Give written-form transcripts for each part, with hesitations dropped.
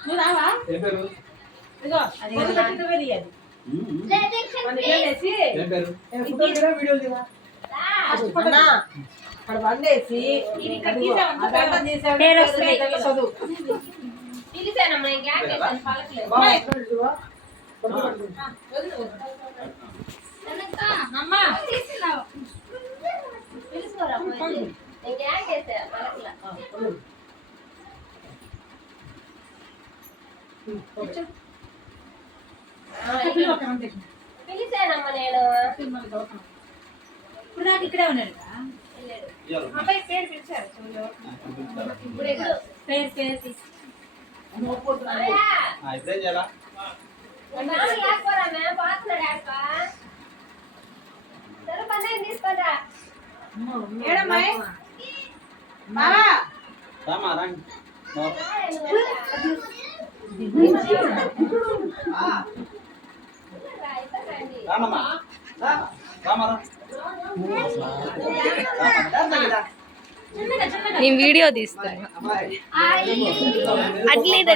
నువ్వు రావా ఇదిగో అది పెట్టినది అక్కడ వండేసి పిలిచానమ్మా నేను ఇప్పుడు నాకు ఇక్కడే ఉన్నాడు అబ్బాయి పేరు పిలిచారు పేరు లేకపోరా మేము పోతున్నాడు ఆడపా సరే పని తీసుకోరా ఏడమ్మాయి నేను వీడియో తీస్తాను అట్లేదు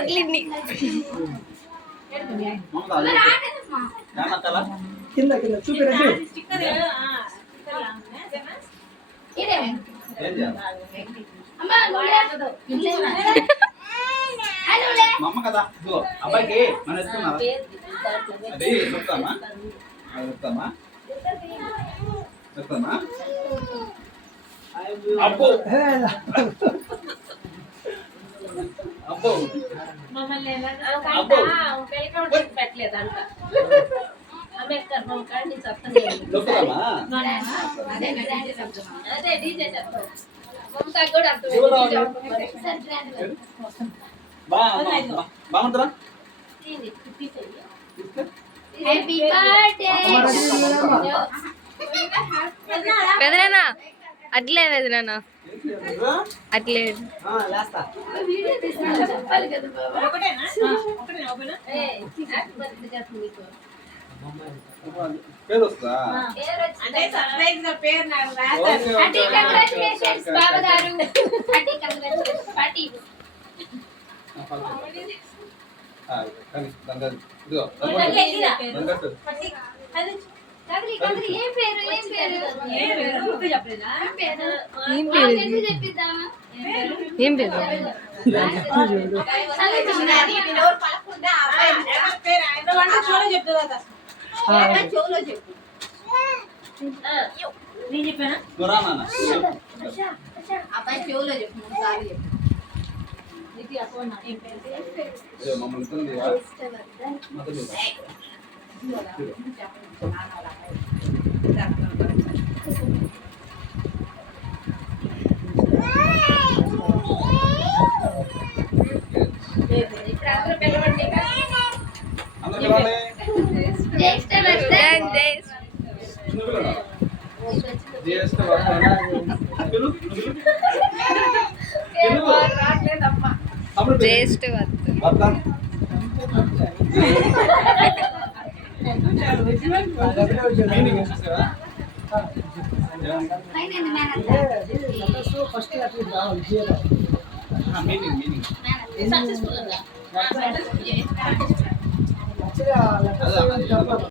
మమ్మ కదా అబ్బాయికి మన ఇస్తున్నారా అది చెప్తామా చెప్తామా చెప్తామా అబ్బో అబ్బో మమ్మల్ని పెట్టలేదంట అదే డీజే చెప్తాం మమతా కూడా బాగుంటారా హ్యాపీ బర్త్డే పెదనానా అట్లేదు పెదనానా అట్లేదు చెప్పాలి కదా పేరు వస్తా కంగ్రాచులేషన్స్ బాబా గారు పార్టీ ఏం పేరు చెవులో చెప్పు నేను చెప్పానా అబ్బాయి చెవులో చెప్పు సారి చెప్పు జస్ట్ మీనింగ్